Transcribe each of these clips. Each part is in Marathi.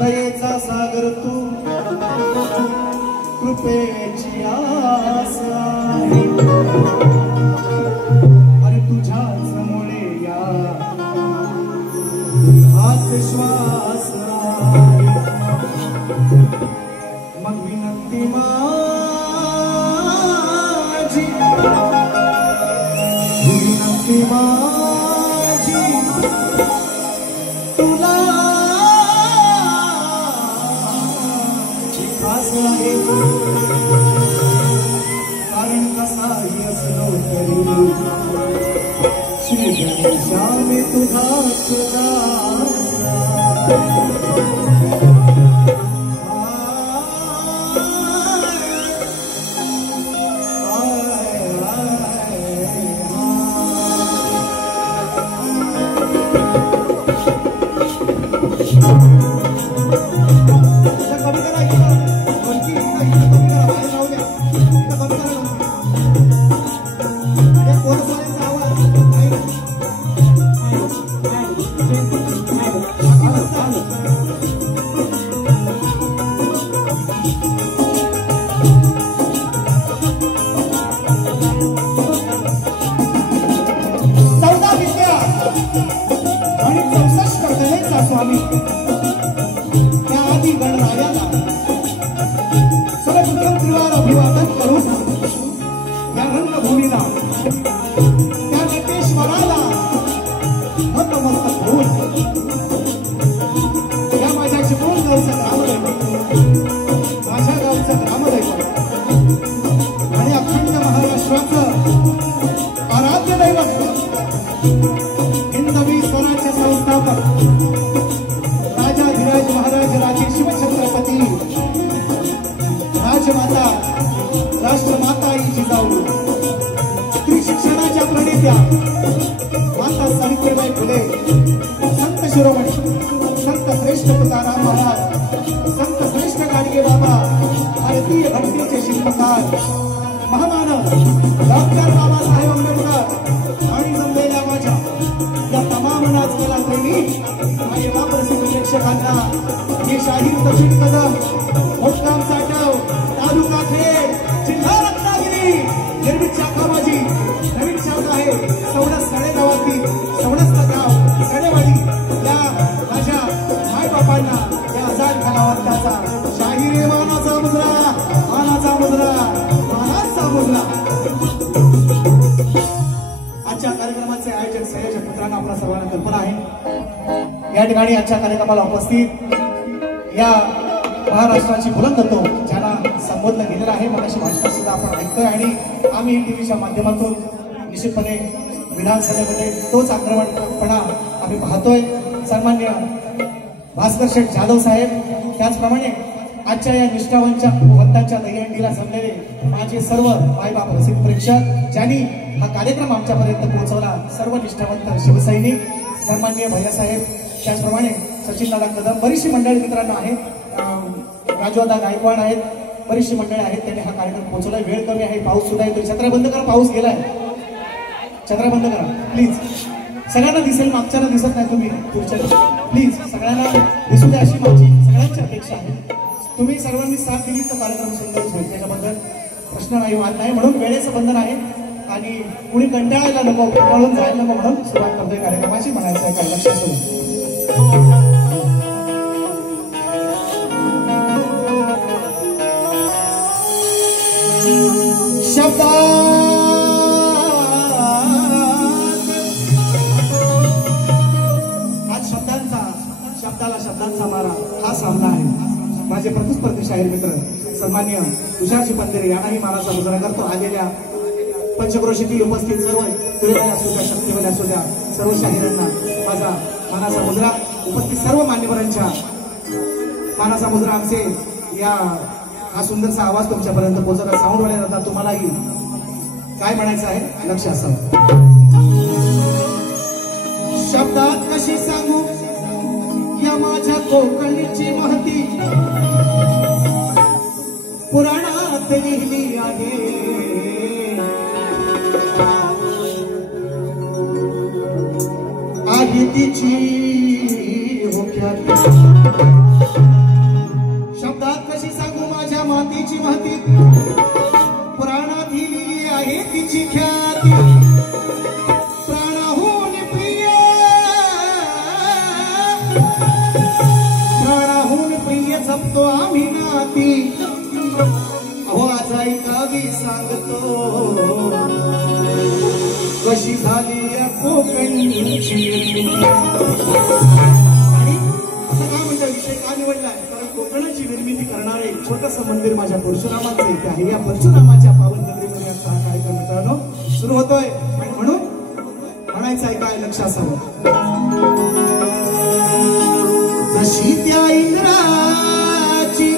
दयेचा सागर तू कृपेची आसा अरे तुझ्याच मुळे या हात श्वास मग विनंती माझी विनंती माझी तुला कारण कसा असलो तरी श्री गणेशाने तुझा त्या नटेश्वराला नतमस्तक होऊन या माझ्या चिपळूण गावचं ग्रामदैवत, माझ्या गावचं ग्रामदैवत आणि अखंड महाराष्ट्राचं आराध्य दैवत हिंदवी स्वराज्य संस्थापक राजाधिराज महाराज राजे शिवछत्रपती राजमाता राष्ट्रमाता ही जिजाऊ स्त्री शिक्षणाच्या प्रणेत्या माता सावित्रीबाई फुले, संत शिरोमणी संत श्रेष्ठ तुकाराम महाराज, संत श्रेष्ठ गाडगे बाबा, भारतीय भक्तीचे शिल्पकार महामानव डॉक्टर बाबासाहेब आंबेडकर आणि जमलेल्या माझ्या या तमाम नाचकला प्रेमी आणि वापरसिंग प्रेक्षकांना मी शाहीर सचिन कदम, मुक्काम साठव, तालुका खेड, जिल्हा रत्नागिरी, निर्मित शाखा माझी नवीन शाखा आहे सवडस सडे गावातली, सवडस गाव सडेवाडी या माझ्या मायबापांना या आझाद कलावंताचा शाहीर मानाचा मुजरा, मानाचा मुजरा, मानाचा मुजरा. आजच्या कार्यक्रमाचे आयोजक संयोजक मित्रांना आपल्या सर्वांना कल्पना आहे. या ठिकाणी आजच्या कार्यक्रमाला उपस्थित या महाराष्ट्राची बुलंदतो ज्यांना संबोधलं गेलेलं आहे, मगाशी भाषण सुद्धा आपण ऐकतोय आणि आम्ही टीव्हीच्या माध्यमातून निश्चितपणे विधानसभेमध्ये तोच आक्रमकपणा आम्ही पाहतोय. सन्मान्य भास्कर शेठ जाधव साहेब, त्याचप्रमाणे आजच्या या निष्ठावंतांच्या दहीहंडीला जमलेले माझे सर्व मायबाप रसिक प्रेक्षक ज्यांनी हा कार्यक्रम आमच्यापर्यंत पोहोचवला, सर्व निष्ठावंत शिवसैनिक, सन्मान्य भैयासाहेब, त्याचप्रमाणे सचिनदादा कदम, बरीचशी मंडळी मित्रांनो आहेत, राजवादा गायकवाड आहेत, बरीचशी मंडळी आहेत, त्यांनी हा कार्यक्रम पोहोचवला. वेळ कमी आहे, पाऊस सुद्धा येतोय. छत्र्या बंद करा, पाऊस गेलाय. छत्र्या बंद करा प्लीज. सगळ्यांना दिसेल, मागच्याला दिसत नाही तुम्ही प्लीज सगळ्यांना दिसू द्या अशी माझी सगळ्यांची अपेक्षा आहे. तुम्ही सर्वांनी साथ दिली तर कार्यक्रम सुंदर होईल, त्याच्याबद्दल प्रश्न नाही, वाद नाही. म्हणून वेळेचं बंधन आहे आणि कुणी कंटाळायला नको, कंटाळून जायला नको म्हणून सुरुवात करतोय कार्यक्रमाची. म्हणायचं आहे काय लक्षात ठेवून आज शब्दांचा मारा हा सामना आहे. माझे प्रतिस्पर्धी शाहीर मित्र सन्मान्य तुषारजी पंधरे यांनाही मानाचा मुजरा करतो. आलेल्या पंचक्रोशीतील उपस्थित सर्व तुरेवाले असू द्या, शक्तीवाले असू द्या, सर्व शाहिरांना माझा मानाचा मुजरा. उपस्थित सर्व मान्यवरांच्या मानाचा मुजरा. आमचे या हा सुंदरसा आवाज तुमच्यापर्यंत पोहोचवता साऊंडवाले जातात. तुम्हालाही काय म्हणायचं आहे लक्ष असावं. शब्दात कशी सांगू या माझ्या कोकणची महती, पुराणात लिहिली आहे. आहे तिची होक्यात. शब्दात कशी सांगू माझ्या मातीची महती, पुराणात लिहिली आहे तिची ख्याती. प्राणाहून प्रिय, प्राणाहून प्रिय जपतो आम्ही नाती. अहो आज ऐकावी सांगतो कशी झाली या कोकणची. आणि असं का म्हणता विषय का निवडलाय, कारण कोकणाची निर्मिती करणारे एक छोटंसं मंदिर माझ्या परशुरामाचं इथे आहे. या परशुरामाच्या पावन नगरीमध्ये आजचा हा कार्यक्रम मित्रांनो सुरू होतोय आणि म्हणून म्हणायचं आहे काय लक्ष असावं. जशी त्या इंद्राची,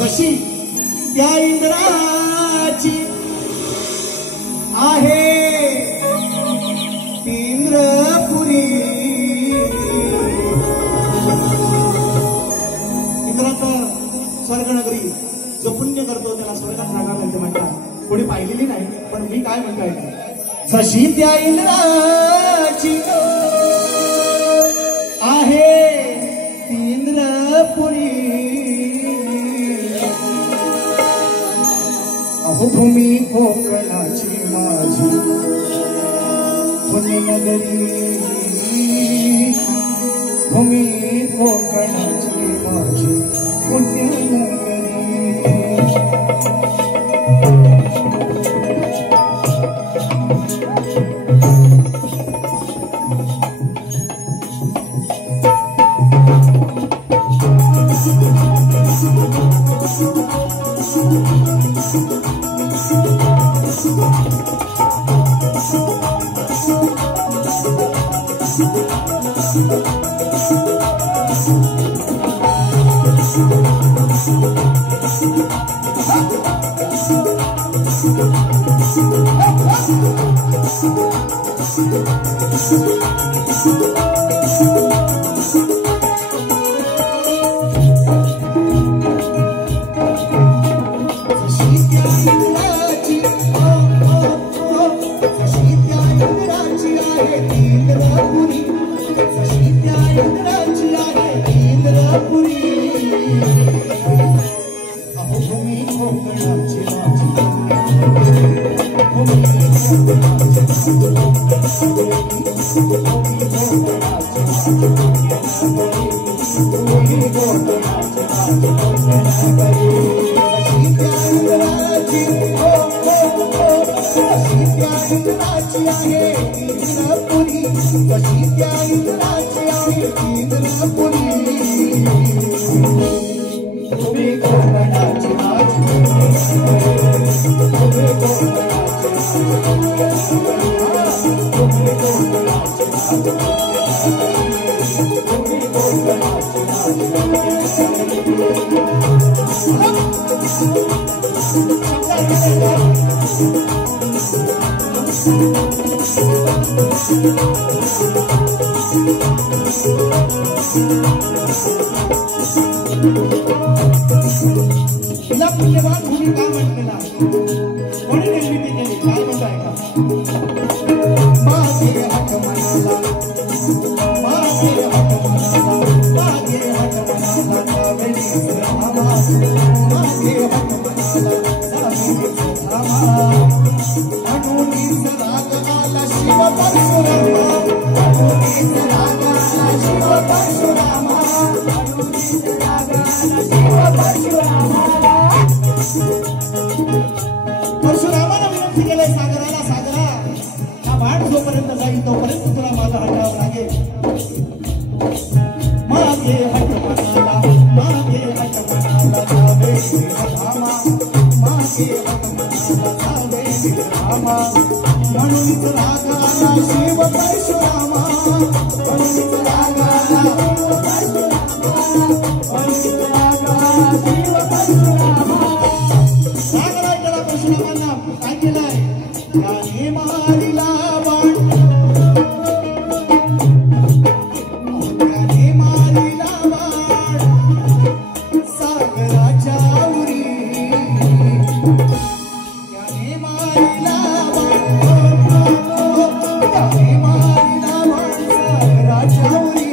जशी त्या इंद्राची आहे इंद्रपुरी. इंद्राचं स्वर्गनगरी जो पुण्य करतो त्याला स्वर्गात जागा मिळते म्हणतात. कोणी पाहिलेली नाही पण मी काय म्हणतोय, जशी त्या इंद्राची आहे इंद्रपुरी. अहो भूमी कोकणाची माझी पुण्यनगरी, भूमी कोकणाची माझी पुण्यनगरी. परशुरामानं विनंती केले सागराला, सागरा हा भाट जोपर्यंत जाईल तोपर्यंत तुला माझा हटाव लागेल. मागे हट मनाला, मागे हट मनाला जावे धामा, मागे हट मनाला जावे धामा. म्हणूनच रागाला शिव परशुरामा, म्हणूनच रागाला शिव परशुरामा. परशुरामांना काय केलंय? याने मारिला बाण, याने मारिला बाण सागराच्या उरी, याने मारिला बाण, याने मारिला बाण सागराच्या उरी.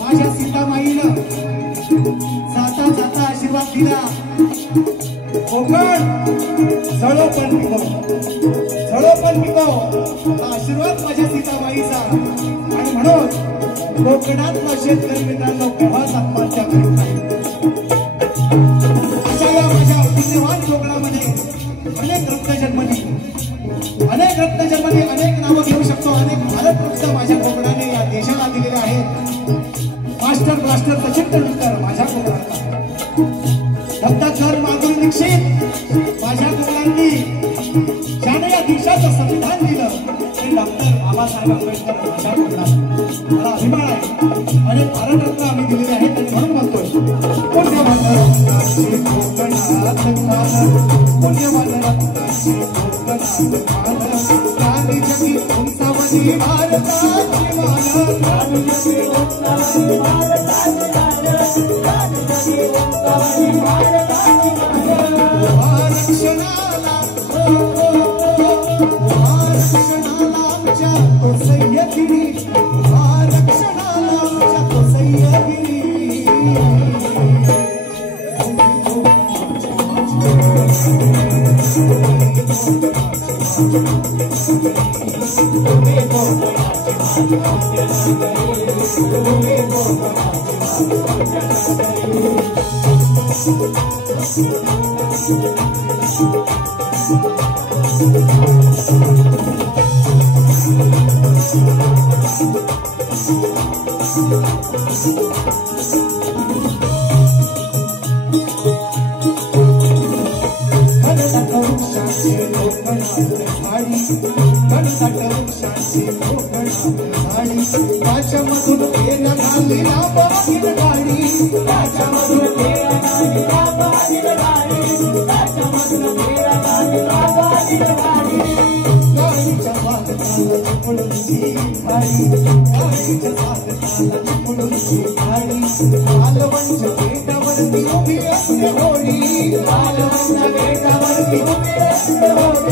माझ्या सीतामाईनं जाता जाता आशीर्वाद दिला. कोकण झळो पण पिको, झळो पण पिको हा आशीर्वाद माझ्या सीतामाईचा. आणि म्हणून कोकणातला शेतकरी मित्रांनो केव्हाच आत्महत्या करीत नाही. अशा या माझ्या पुण्यवान कोकणामध्ये अनेक रत्न जन्मली, अनेक रत्न जन्मली, अनेक नावं घेऊ शकतो. अनेक भारतरत्न माझ्या कोकणाने या देशाला दिलेले आहेत. मास्टर ब्लास्टर सचिन तेंडुलकर माझ्या कोकणातला, दत्तात्रय माधुरी दीक्षित माझ्या कोकणातली, ज्याने या देशाचं संविधान दिलं ते आणि डॉक्टर बाबासाहेब आंबेडकर भाषा बोलणार मला अभिमान आहे आणि भारतरत्न आम्ही दिलेले आहेत आणि म्हणून म्हणतोय पुण्यवान रत्नाची कोकणात खान पुण्यवान रत्नाची कोकणात खान गांधी जगी उंचावली भारताची मान गांधी जगी उंचावली भारताची मान गांधी जगी उंचावली भारताची मान आरक्षणाला आरक्षणाला आमच्या तो सह्यागिरी आरक्षणाला आमच्या तो सह्यागिरी त्याच्यामधून गेला घालीला बागीर गाडी त्याच्यामधून गेला घालीला बागीर गाडी त्याच्यामधून गेला घालीला बागीर गाडी गाडीच्या स्वागताला चिपळूणची गाडी गाडीच्या स्वागताला चिपळूणची गाडी मालवणच्या बेटावरती उभी असते होडी मालवणच्या बेटावरती उभी असते होडी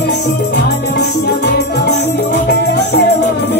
मालवणच्या बेटावरती उभी असते होडी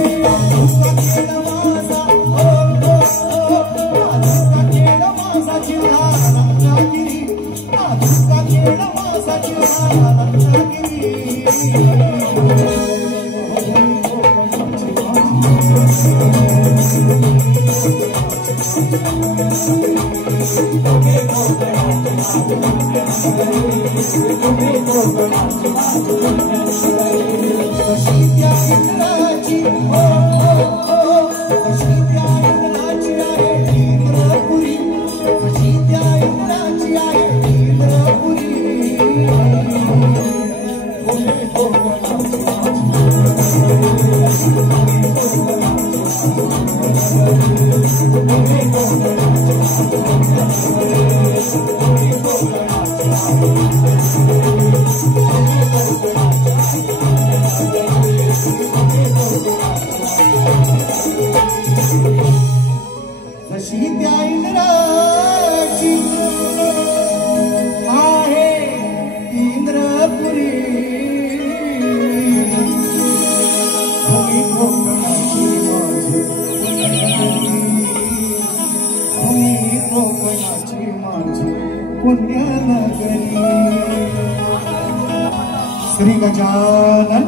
श्री गजानन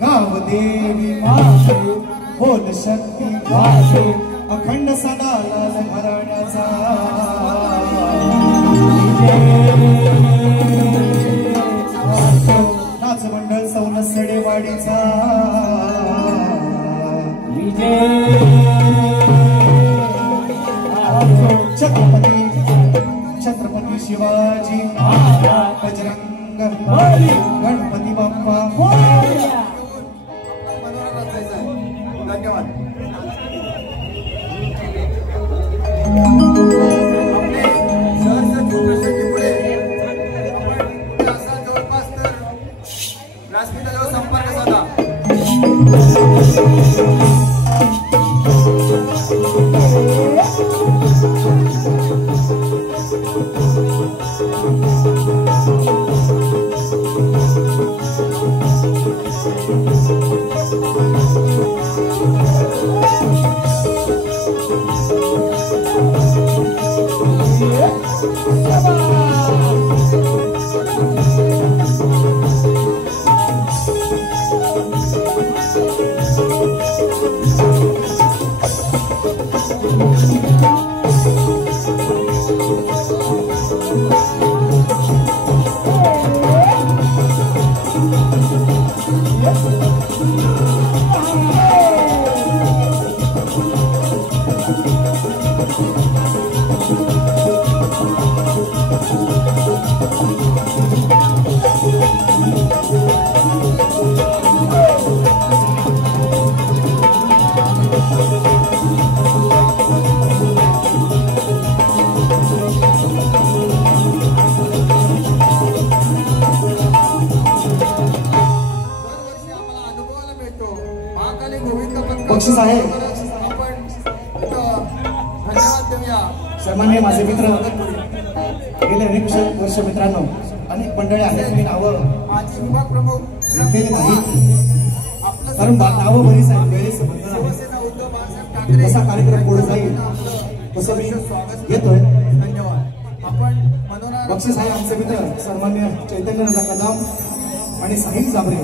गावदेवी माते बोल शक्ती गाते अखंड सदा लाल घराण्याचा नाच मंडळ सौनसडेवाडीचा छत्रपती शिवाजी बजरंग गणपती बाप्पा धन्यवाद. जवळपास तर व्यासपीठाजवळ संपर्क साधा. बक्षीस आहे आपण धन्यवाद देऊया. सन्माननीय माझे मित्र गेले अनेक वर्ष मित्रांनो अनेक मंडळी आहेत मी नावं माजी विभाग प्रमुख घेतलेले नाही कारण नावं बरीच आहेत वेळेस बंधन आहे. शिवसेना उद्धव बाळासाहेब ठाकरे कसा कार्यक्रम पुढे जाईल तसं मी घेतोय. धन्यवाद. आपण मनोरा बक्षीस आहे आमचे मित्र सन्मान्य चैतन्य राजा कदम आणि साहिल जाबरे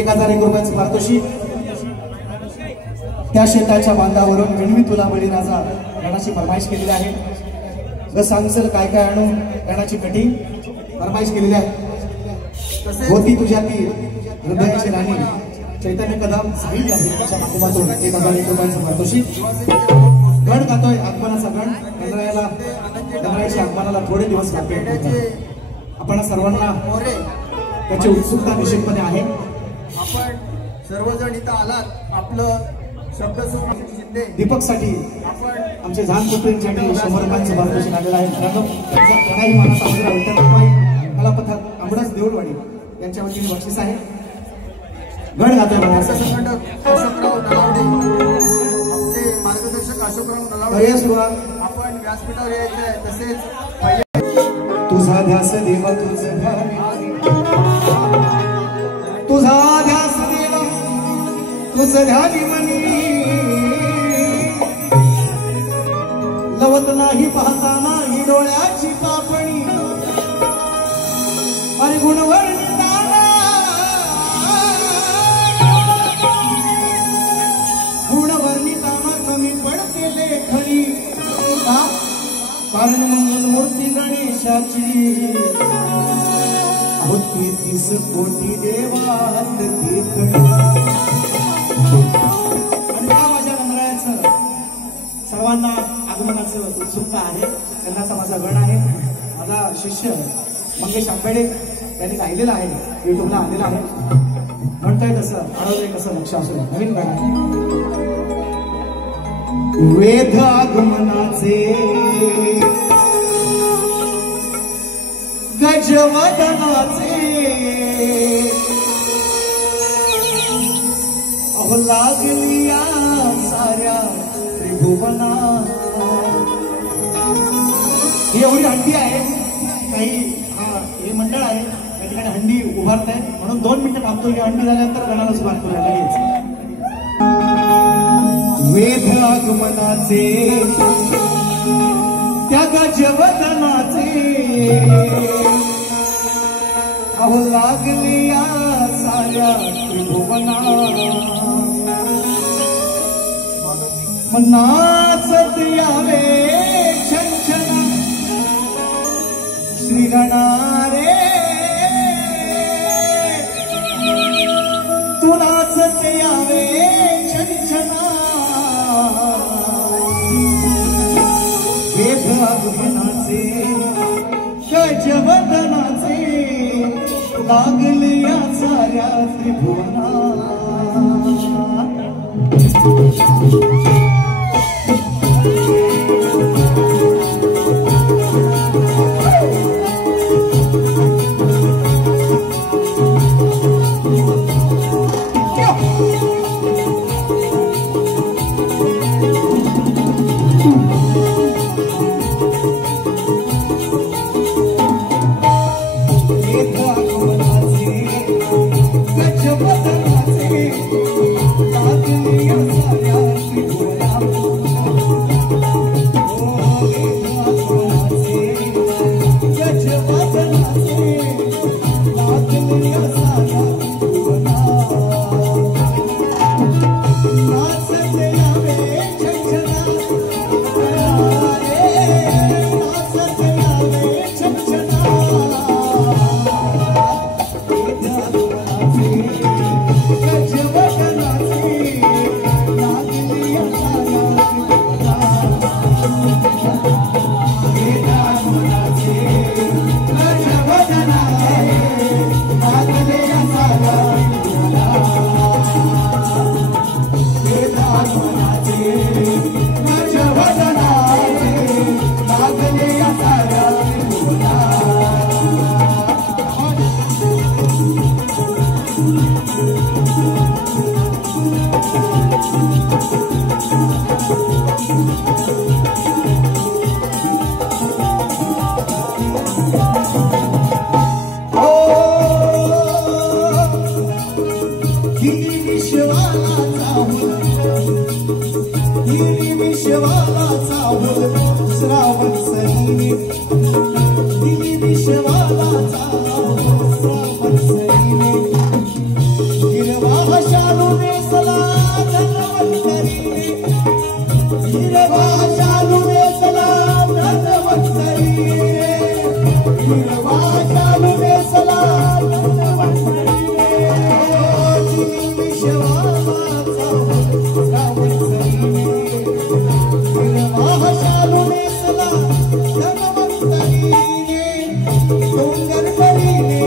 1001 रुपयाचं पारितोषिक. त्या शेताच्या बांधावरून विणवी तुला बळीराजा गाण्याची फरमाईश केलेली आहे. ग सांगसल काय काय आणू गाण्याची कटिंग फरमाईश केलेली आहे. होती तुझ्या ती हृदयाची राणी चैतन्य कदम साहिल जाबरे यांच्या माध्यमातून 1001 रुपयाचं पारितोषिक. गण गातोय आगमनाचा गण गणरायाच्या आगमनाला थोडे दिवस लागले. आपण सर्वांना मोरे त्याची उत्सुकता निश्चितपणे आहे. आपण सर्वजण इथं आलात. आपलं शब्दसूर शिंदे दीपकसाठी आपण आमचे झान कुटुंबांसाठी 100 रुपयांचं पारितोषिक आलेलं आहे. मित्रांनो त्यांनाही मानाचा मुद्रा विठ्ठल कलापथक आंबडस देऊळवाडी यांच्या वतीने बक्षीस आहे. गण गातोय म्हणायचं संघटक अशोकराव नलावडे आमचे मार्गदर्शक अशोकराव नलावडे पर्याय सुरुवात. आपण व्यासपीठावर यायचं आहे. तसेच पहिले तुझा ध्यास देवा तुझं ध्यान तुझा ध्यास देवा तुझं ध्यानी मनी लवत नाही पाहता नाही डोळ्याची पापणी आणि गुणवर्णिताना कमी पडते लेखणी कारण मंगल मूर्ती गणेशाची होती 30 कोटी देवात देखणी. आणि त्या माझ्या गणरायाचं सर्वांना आगमनाचं उत्सुकता आहे. त्यांनाचा माझा गण आहे. माझा शिष्य मंगेश आंबेडे त्यांनी गायलेला आहे. युट्यूबला आलेला आहे. म्हणतोय कसं अडवलंय कसं लक्ष असू नवीन गण आहे. वेद आगमनाचे गजवदनाचे अहो लागली या साऱ्या त्रिभुवना. ही एवढी हंडी आहे. काही हे मंडळ आहे त्या ठिकाणी हंडी उभारत आहे म्हणून 2 मिनिटं थांबतो. ही हंडी झाल्यानंतर गणाला सुरुवात करूया लगेच. वेद आगमनाचे त्या गजवदनाचे अहो लागले या साऱ्या त्रिभुवना. नाचत यावे छंछना श्रीगणारे तू नाचत यावे छंछना. वेद आगमनाचे गजवदनाचे लागले या साऱ्या त्रिभुवना. गजवदनाचे लागले या साऱ्या त्रिभुवना. दिली विश्वाचा श्रावण सरीने हिरवा शालू नेसला धन्वंतरीने हिरवा शालू नेसला धन्वंतरीने हिरवा शालू नेसला धन्वंतरीने दिली विश्वाचा श्रावण सरीने हिरवा शालू नेसला धन्वंतरीने डोंगर परीने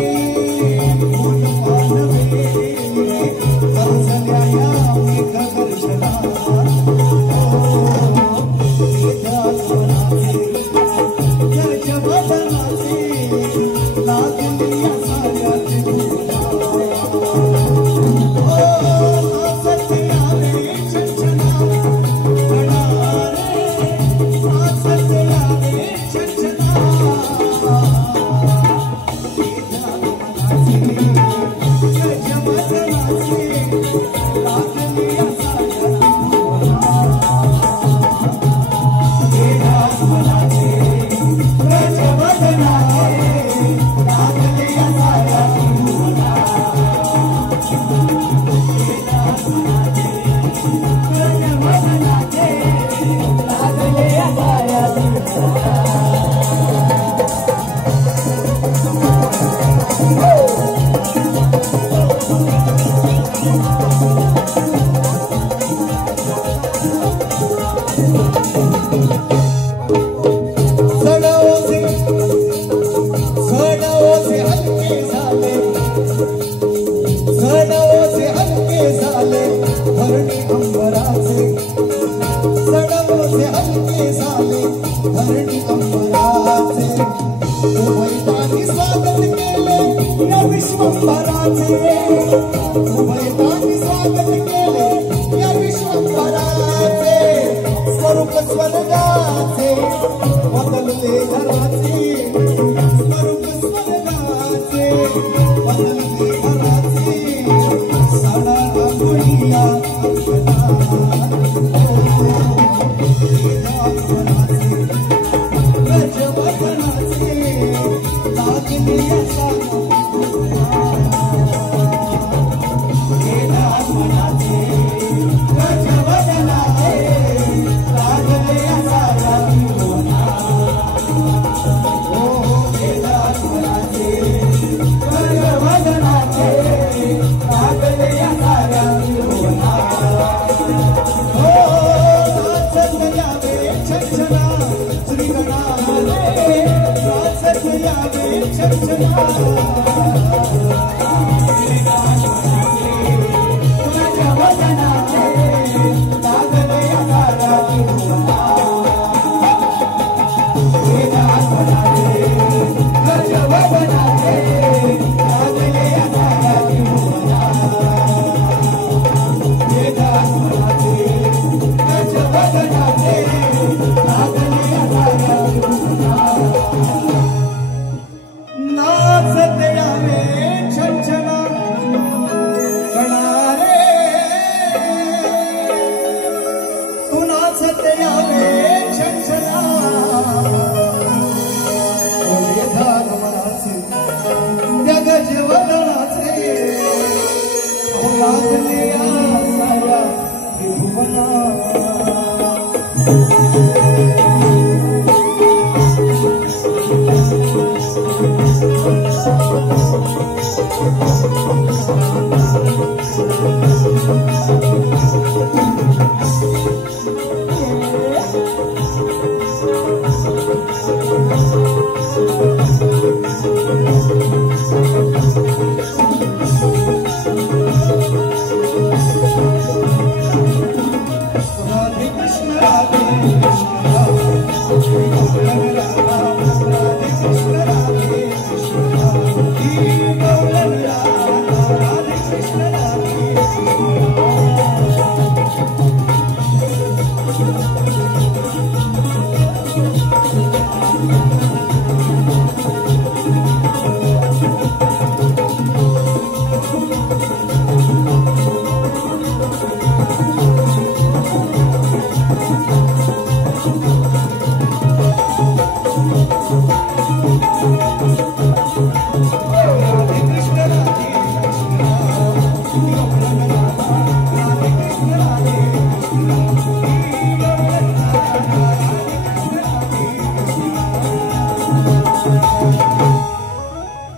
धरणी अंबराचे उभयतानी स्वागत केले या विश्वंभराचे उभयतानी स्वागत केले या विश्वंभराचे स्वरूप स्वर्गाचे बदलले घराचे स्वरूप स्वर्गाचे बदलले घराचे सणा रांगोळीया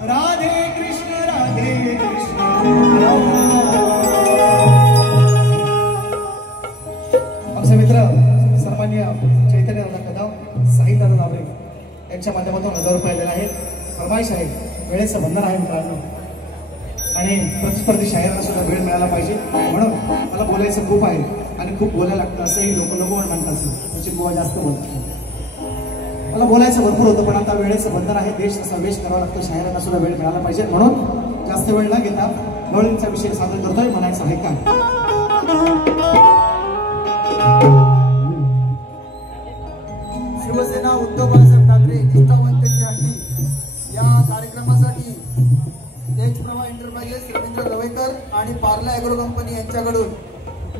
राधे कृष्ण आमचे मित्र सन्माननीय चैतन्य दादा कदम, साहिल दादा दाबरे यांच्या माध्यमातून 1000 रुपये दिले आहेत. फरमाईश आहे, वेळेचं बंधन आहे मित्रांनो, आणि प्रतिस्पर्धी शाहिरांना सुद्धा वेळ मिळाला पाहिजे. म्हणून मला बोलायचं खूप आहे आणि खूप बोलायला लागतं असंही लोक म्हणतात असेल, त्याची बुवा जास्त बोलतात. मला बोलायचं भरपूर होतं, पण आता वेळेचं बंधन आहे, देश तसा वेश करावा लागतो, शाहिरांना सुद्धा वेळ मिळाला पाहिजे. म्हणून जास्त वेळ न घेता गवळींचा विषय सादर करतोय. म्हणायचं आहे का? शिवसेना उद्धव बाळासाहेब ठाकरे निष्ठावंतांची हंडी या कार्यक्रमासाठी तेजप्रभा एंटरप्राइजेस, रवींद्र रवेकर आणि पार्ला ॲग्रो कंपनी यांच्याकडून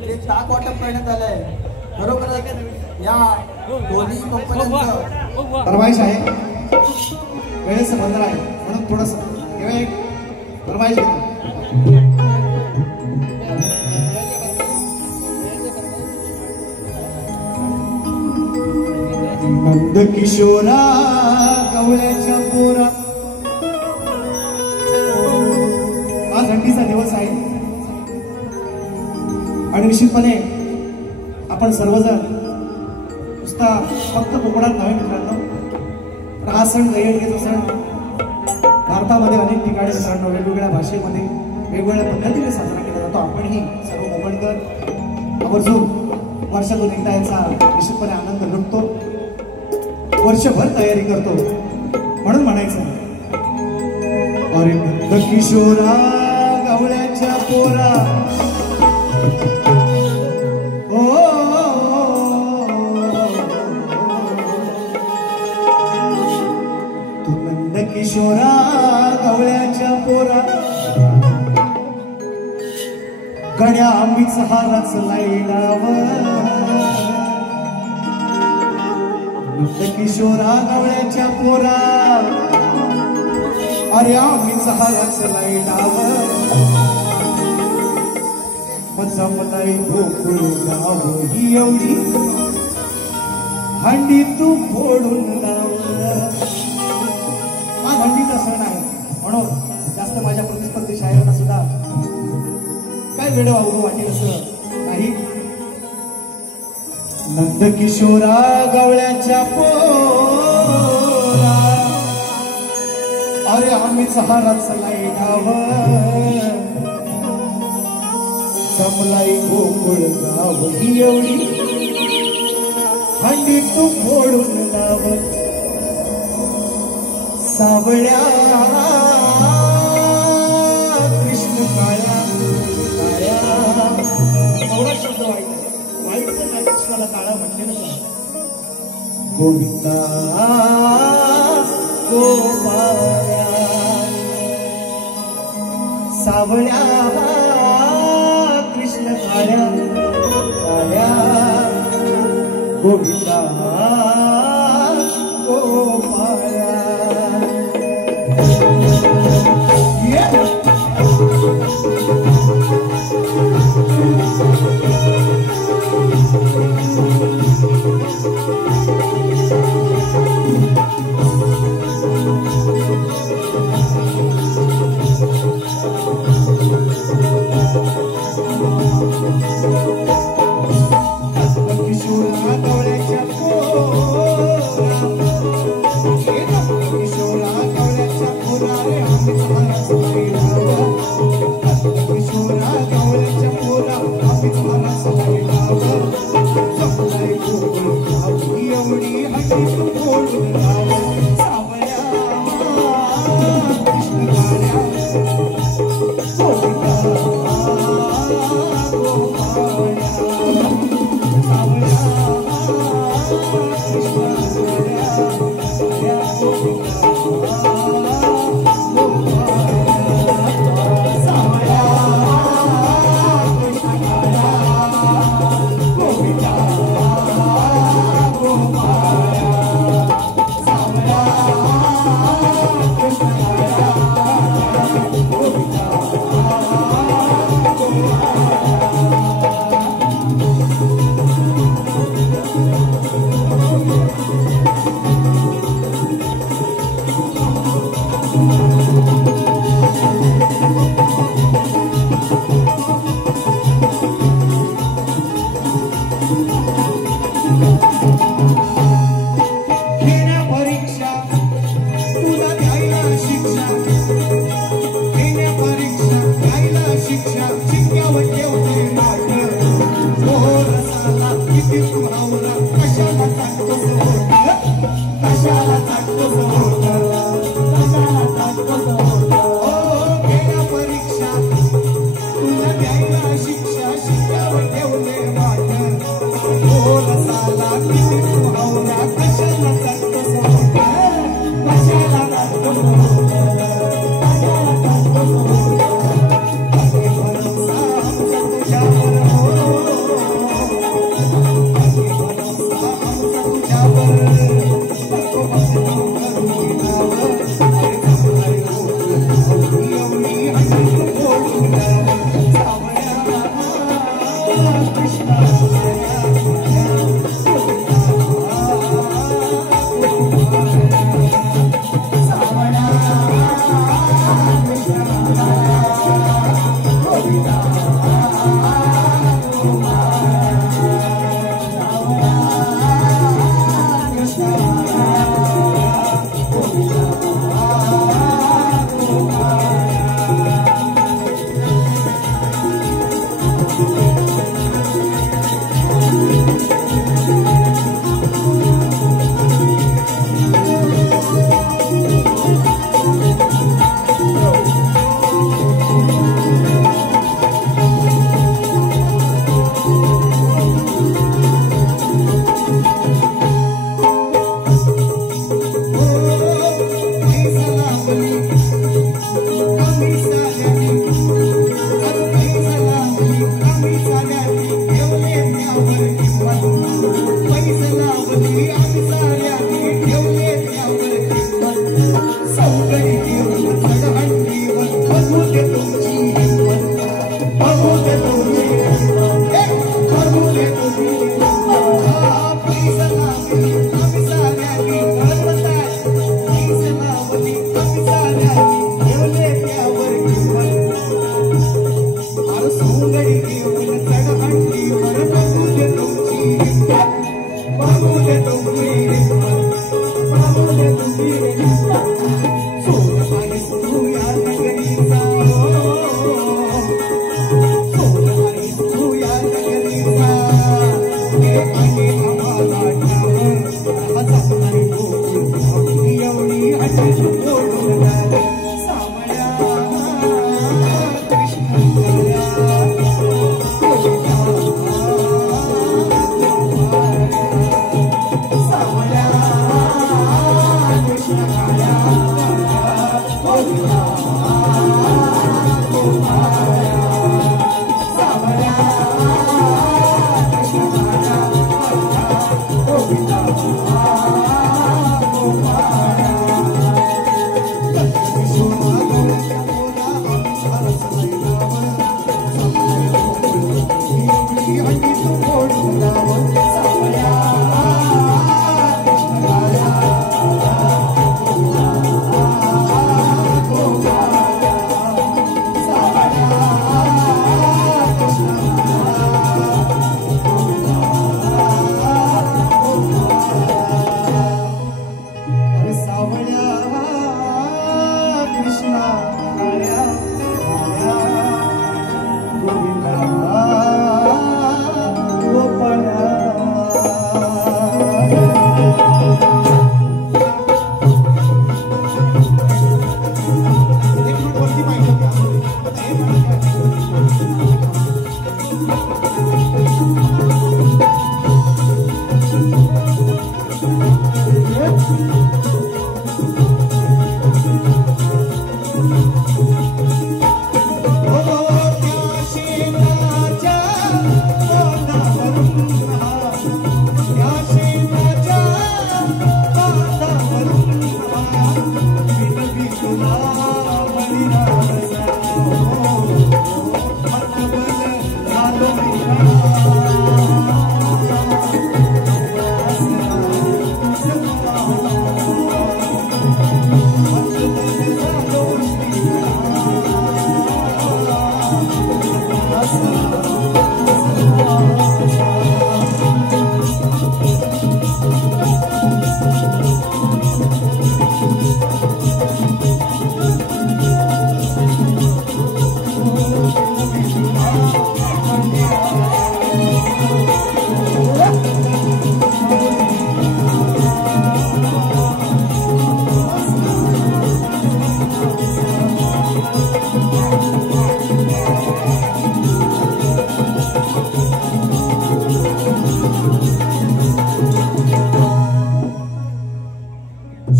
जे ताक वाटप करण्यात आलं आहे. खरोखरच या दोन्ही कंपन्यांचं फरमाईश आहे, वेळेचं बंधन आहे, म्हणून थोडस एक फरमाईश घेतो. नंद किशोरा गवळ्याच्या पोरा, आज हंडीचा दिवस आहे आणि निश्चितपणे आपण सर्वजण नुसता फक्त कोकणात नव्हे मित्रांनो, पण हा सण दहीहंडीचा सण भारतामध्ये अनेक ठिकाणी मित्रांनो वेगवेगळ्या भाषेमध्ये वेगवेगळ्या पद्धतीने साजरा केला जातो. आपणही सर्व कोकणकर आवर्जून वर्षातून एकदा याचा निश्चितपणे आनंद लुटतो, वर्षभर तयारी करतो. म्हणून म्हणायचं, अरे नंद किशोरा गवळ्याच्या पोरा, तू नंद किशोरा गवळ्याच्या पोरा, गड्या आंबीचा हाराच लाईडाव. नंद किशोरा गवळ्याच्या पोरा, अरे आंबीचा हाराच लाईडाव. जमलाई गोकुळ गाव ही एवढी हंडी तू फोडून लावलं. हा हंडीचा सण आहे, म्हणून जास्त माझ्या प्रतिस्पर्धी शाहिरांना सुद्धा काय वेळ वागू वाटेल असं नाही. नंद किशोरा गवळ्याच्या पोरा, अरे आम्हीच हाराच लाईडाव. जमलाई गोकुळ गाव ही एवढी हंडी तू फोडून लाव. सावळ्या कृष्ण काळ्या काळ्या, एवढा शब्द वाईट पण नाही, कृष्णाला काळा म्हटलेलं नाही. गोविंदा गोपाळ्या सावळ्या कृष्ण काळ्या काळ्या, गोविंदा गोपाळ्या.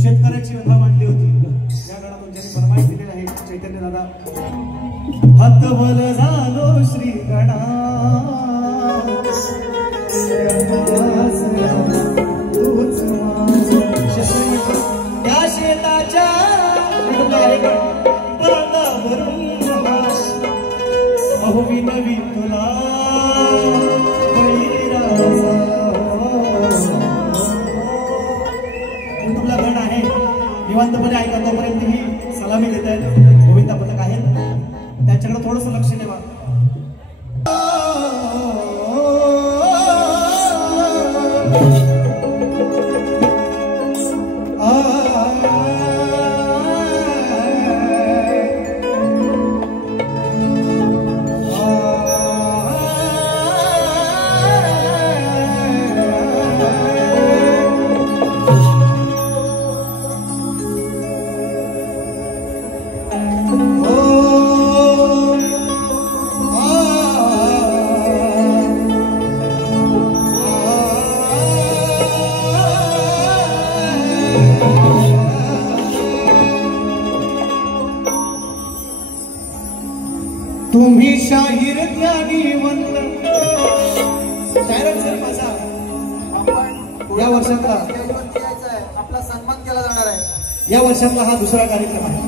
शेतकऱ्याची व्यथा मांडली होती. या गाण्यातून ज्यांनी फरमाईश दिलेली आहे चैतन्य दादा. हतबल झालो श्री गणा त्या शेताच्या अहो विनवी तुला युट्यूबला गण आहे, निवांतपणे ऐका. तोपर्यंत ही सलामी देत आहेत गोविंदा पथक आहेत, त्यांच्याकडे थोडस लक्ष ठेवा. तुम्ही शाहीर ज्ञानी वंत शायरांचा माझा या वर्षातला आपला सन्मान केला जाणार आहे. या वर्षातला हा दुसरा कार्यक्रम आहे.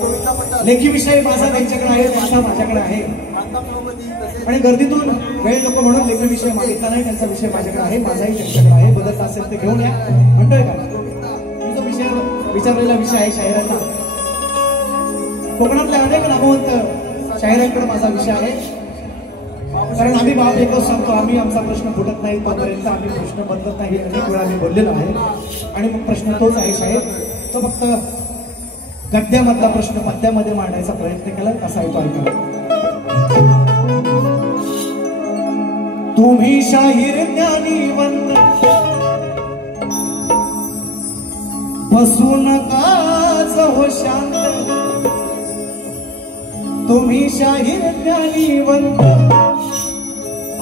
गोविंदा पठार लेखी विषय माझा त्यांच्याकडे आहे, त्यांचा माझ्याकडे आहे. आणि गर्दीतून वेळ नको म्हणून लेखी विषय मागितला नाही, त्यांचा विषय माझ्याकडे आहे, माझाही त्यांच्याकडे आहे. बदलत असेल ते घेऊन या म्हणतोय का. मी जो विषय विचारलेला विषय आहे शाहिरांचा, कोकणातल्या अनेक नामवंत शाहिरांकडे माझा विषय आहे. कारण आम्ही बाप एकच सांगतो, आम्ही आमचा प्रश्न फुटत नाही तोपर्यंत आम्ही प्रश्न बदलत नाही, अनेक वेळा मी बोललेलो आहे. आणि मग प्रश्न तोच आहे साहेब, तो फक्त गद्यामधला प्रश्न पद्यामध्ये मांडायचा प्रयत्न केला, कसा आहे तो ऐका. तुम्ही शाहीर ज्ञानीवंत बसू नका हो शांत, तुम्ही शाहीर ज्ञानीवंत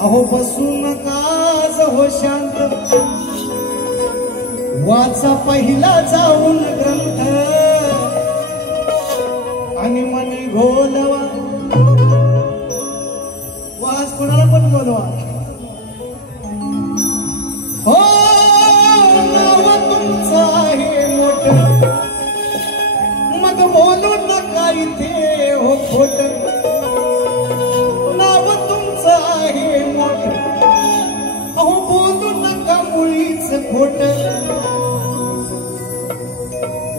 अहो बसू नका हो शांत, वाचा पहिला जाऊन ग्रंथ आणि मनी घोलवा. वाच कोणाला पण बोलवा. हो नाव तुमचं आहे मोठं, मग बोलू नका इथे हो खोट. नाव तुमचं आहे मोठं, अहो बोलू नका मुळीच खोट.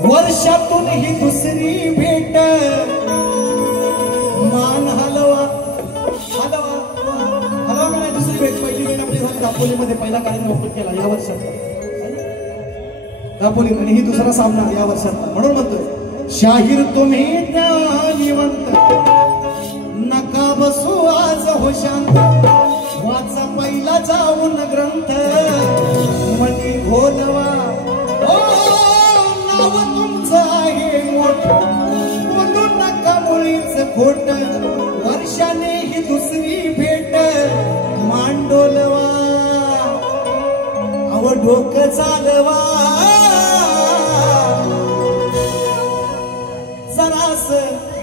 वर्षातून ही दुसरी भेट, मान हलवा हलवा हलवा का नाही. दुसरी भेट, पहिली भेट आपली झाली दापोलीमध्ये, पहिला कार्यक्रम ओपन केला या वर्षात दापोली, आणि ही दुसरा सामना या वर्षात. म्हणून म्हणतो शाहीर तुम्ही ज्ञानीवंत नका बसू आज हो शांत, वाचा पहिला जाऊन ग्रंथ मनी घोलवा. ओ नाव तुमचं आहे मोठं, बोलू नका मुळीच खोट. वर्षाने ही दुसरी भेट, मांडोलवा अव डोकं चालवा. जरास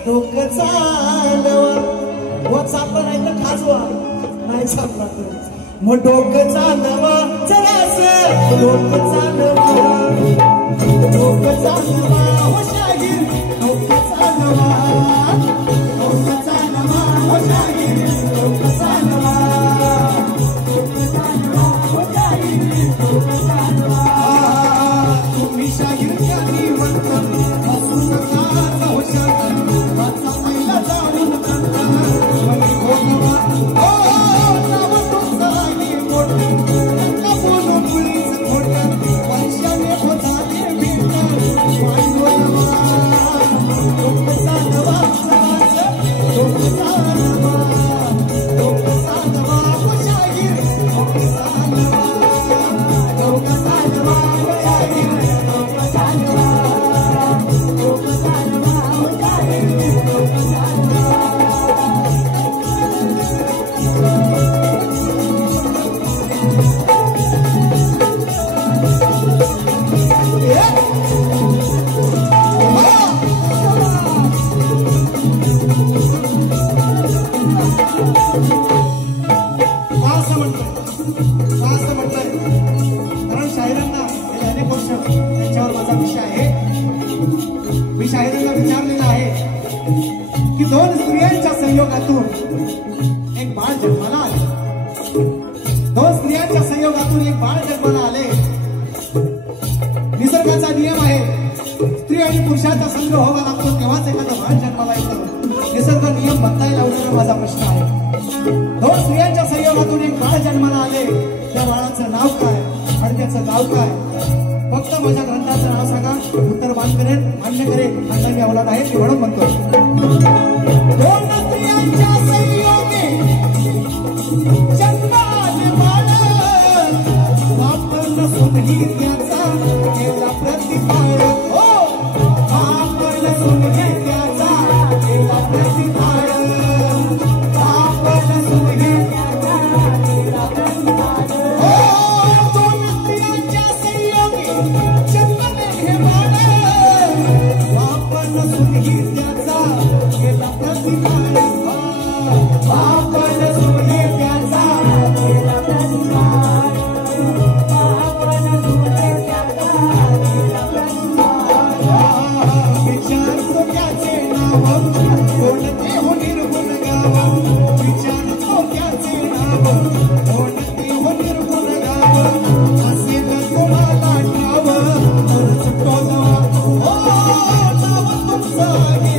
डोकं चालवा, व चाललं नाही तर खाजवा, नाही चालला तर मग डोकं चालवा. जरास डोकं चालवा, डोकं चालवा हो शाहीर, डोकं चालवा, डोकं चालवा हो शाहीर, डोकं चालवा, डोकं चालवा हो शाहीर, डोकं चालवा. तुम्ही शाहीर ज्ञानीवंत बसू नका हो शांत, वाचा पहिला जाऊन ग्रंथ मनी घोलवा. ओ नाव तुमचं आहे मोठं, नका बोलू मुळीच खोटं. वर्षाने होताले भेट, मांडोलवा डोकं चालवा. डोकं चालवा, डोकं चालवा हो शाहीर, डोकं चालवा, डोकं चालवा हो शाहीर, डोकं चालवा, डोकं चालवा हो शाहीर, डोकं चालवा. असं म्हटलंय कारण शाहिरांना गेले अनेक वर्ष त्यांच्यावर माझा विषय आहे. मी शाहिरांना विचारलेला आहे की दोन स्त्रियांच्या संयोगातून एक बाळ जन्माला आले, दोन स्त्रियांच्या संयोगातून एक बाळ जन्माला आले. निसर्गाचा नियम आहे, स्त्री आणि पुरुषाचा संग व्हावा लागतो तेव्हाच एखादा बाळ जन्माला येतो. निसर्ग नियम बदलायला लावण्याचा माझा प्रश्न आहे. दोन स्त्रियांच्या संयोगातून एक बाळ जन्माला आले, त्या बाळाचं नाव काय आणि त्याचं गाव काय? फक्त माझ्या ग्रंथाचं नाव सांगा, उत्तर मान्य करेल. माझी अवलाद आहे म्हणून म्हणतो. दोन स्त्रियांच्या संयोगे जन्माले बाळ, बाप नसूनही त्याचा केला प्रतिपाळ. हो बाप नसूनही त्याचा केला प्रतिपाळ, बाप नसूनही त्याचा केला प्रतिपाळ. हो दोन स्त्रियांच्या संयोगे जन्मले हे बाळ, बाप नसूनही त्याचा केला प्रतिपाळ. बाप नसूनही त्याचा केला प्रतिपाळ, बाप नसूनही त्याचा केला प्रतिपाळ. विचारतो त्याचे नाव कोणते हो निर्गुण गाव, विचारतो त्याचे नाव कोणते हो निर्गुण गाव. असेल तुम्हाला ठाव तर टोलवा. ओ नाव तुमचं आहे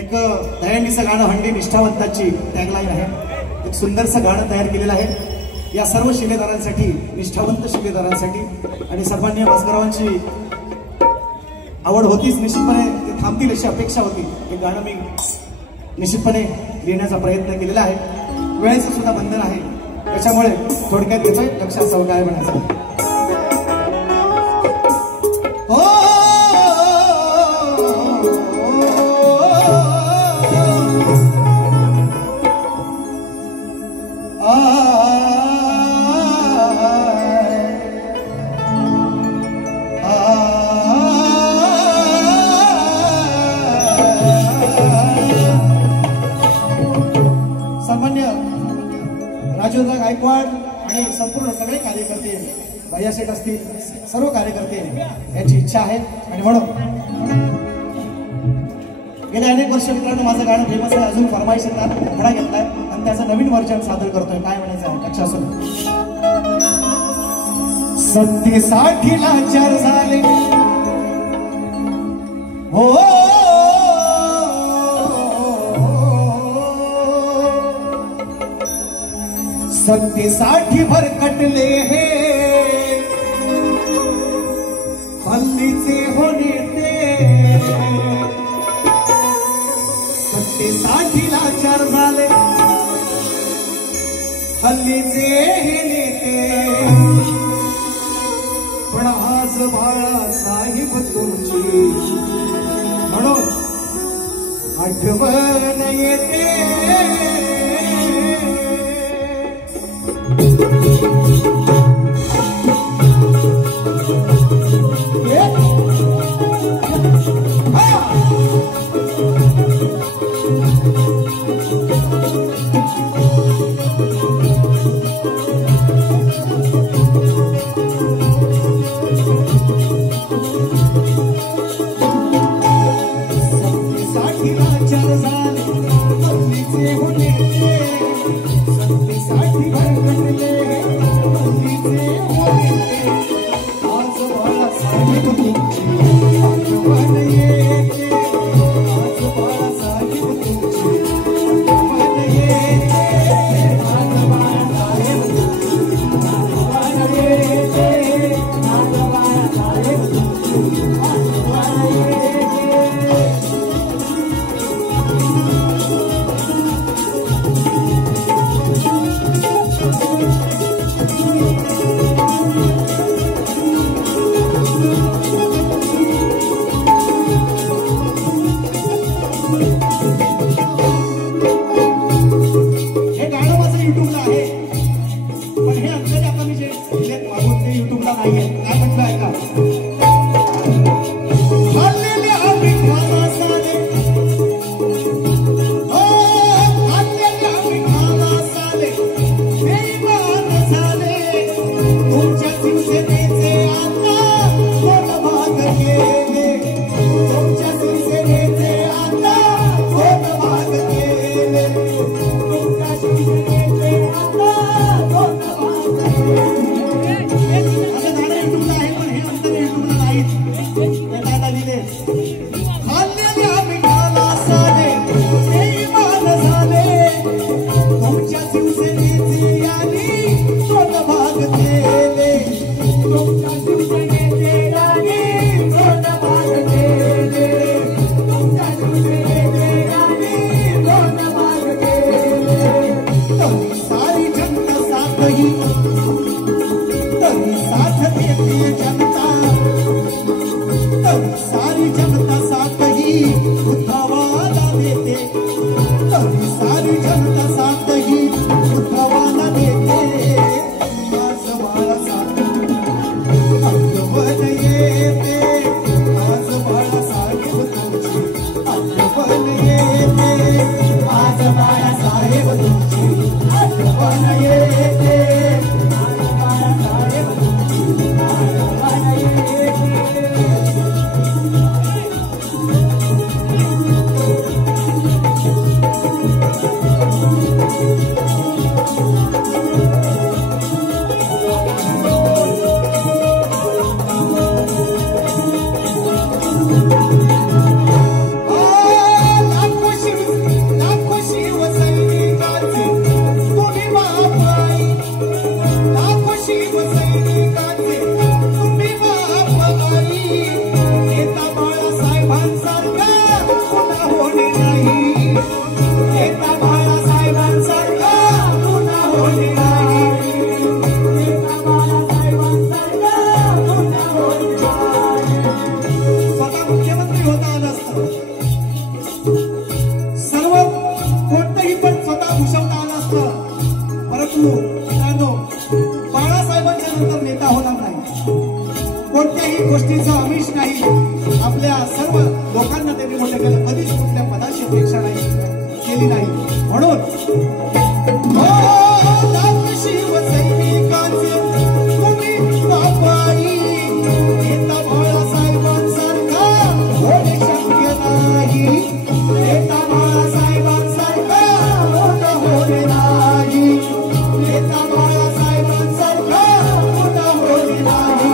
एक दयानीचं गाणं हंडी निष्ठावंताची टॅगलाईन आहे. एक सुंदरसं गाणं तयार केलेलं आहे या सर्व शिलेदारांसाठी, निष्ठावंत शिलेदारांसाठी. आणि सर्वांनी भास्कररावांची आवड होतीच निश्चितपणे, ते थांबतील अशी अपेक्षा होती. हे गाणं मी निश्चितपणे लिहिण्याचा प्रयत्न केलेला आहे. वेळेचं सुद्धा बंधन आहे, त्याच्यामुळे थोडक्यात घेतोय. लक्ष असावं काय म्हणायचं. राजेंद्र गायकवाड आणि संपूर्ण सगळे कार्यकर्ते, भैया सेठ असतील, सर्व कार्यकर्ते यांची इच्छा आहे. आणि म्हणून गेल्या अनेक वर्ष मित्रांनो माझं गाणं फेमस आहे. अजून फरमाईश येतात, धडा घेतलाय आणि त्याचं नवीन व्हर्जन सादर करतोय. काय म्हणायचं आहे लक्ष असून. सत्तेसाठी लाचार झाले हो, सत्तेसाठी भरकटले हे हल्लीचे हो नेते. सत्तेसाठी लाचार झाले हल्लीचे हे नेते. पण आज बाळासाहेब तुमची म्हणून आठवण येते. होणार नाही. कोणत्याही गोष्टीचं आमिष नाही. आपल्या सर्व लोकांना त्यांनी मोठं केलं. कधीच कुठल्या पदाची अपेक्षा नाही केली नाही. म्हणून शिव सैनिकांचे तुम्ही बापाई नेता बाळासाहेबांसारखा होणे शक्य नाही. नेता बाळासाहेबांसारखा मोठा होणे नाही. नेता बाळासाहेबांसारखा मोठा होणे नाही.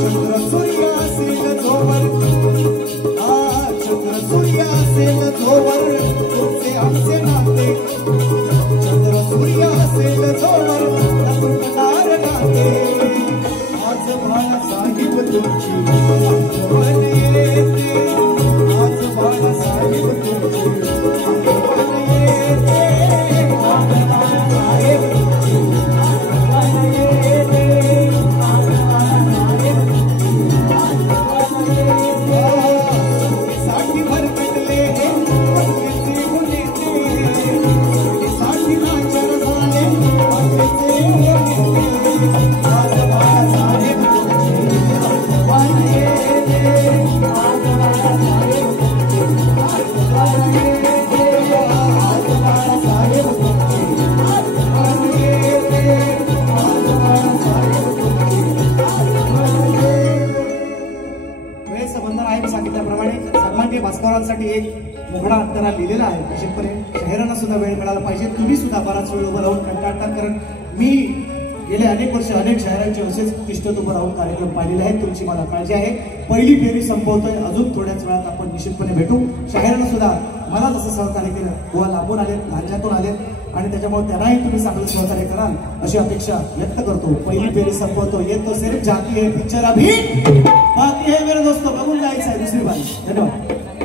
चंद्र सूर्य असेल जोवर, चंद्र सूर्य असेल जोवर तुमचे आमचे नाते. चंद्र सूर्य असेल जोवर लपणार नाते. आज बाळासाहेब तुमची आठवण येते. आज बाळासाहेब तुमची आठवण येते. आज बाळासाहेब तुमची आठवण येते. आज बाळासाहेब तुमची आठवण येते. साठी भरकटले पंचायती गुन्हे साठी नाचर झाले पंचायती गुन्हे. आज बाळासाहेब तुमची आठवण येते. आज बाळासाहेब तुमची आठवण येते. आज बाळासाहेब तुमची आठवण येते. आज बाळासाहेब तुमची आठवण येते. वेळेचं बंधन आहे. मी सांगितल्याप्रमाणे सन्माननीय भास्करांसाठी एक मोकळा अंतरा लिहिलेला आहे. निश्चितपणे शहरांना सुद्धा वेळ मिळाला पाहिजे. तुम्ही सुद्धा बराच वेळ उभं राहून कंटाळतात. कारण मी गेले अनेक वर्ष अनेक शहरांचे असेच तिष्ठत उभं राहून कार्यक्रम पाहिलेले आहेत. तुमची मला काळजी आहे. पहिली फेरी संपवतोय. अजून थोड्याच वेळात आपण निश्चितपणे भेटू. शहरांना सुद्धा मला जसं सहकार्य केलं, गोवा लांबून आलेत, राज्यातून आलेत आणि त्याच्यामुळे त्यांनाही तुम्ही चांगलं सहकार्य कराल अशी अपेक्षा व्यक्त करतो. पहिली फेरी संपवतो. ये तो सिर्फ जाती है पिक्चर अभी बाकी है मेरे दोस्तों. बघून जायचं आहे दुसरी बारी. धन्यवाद.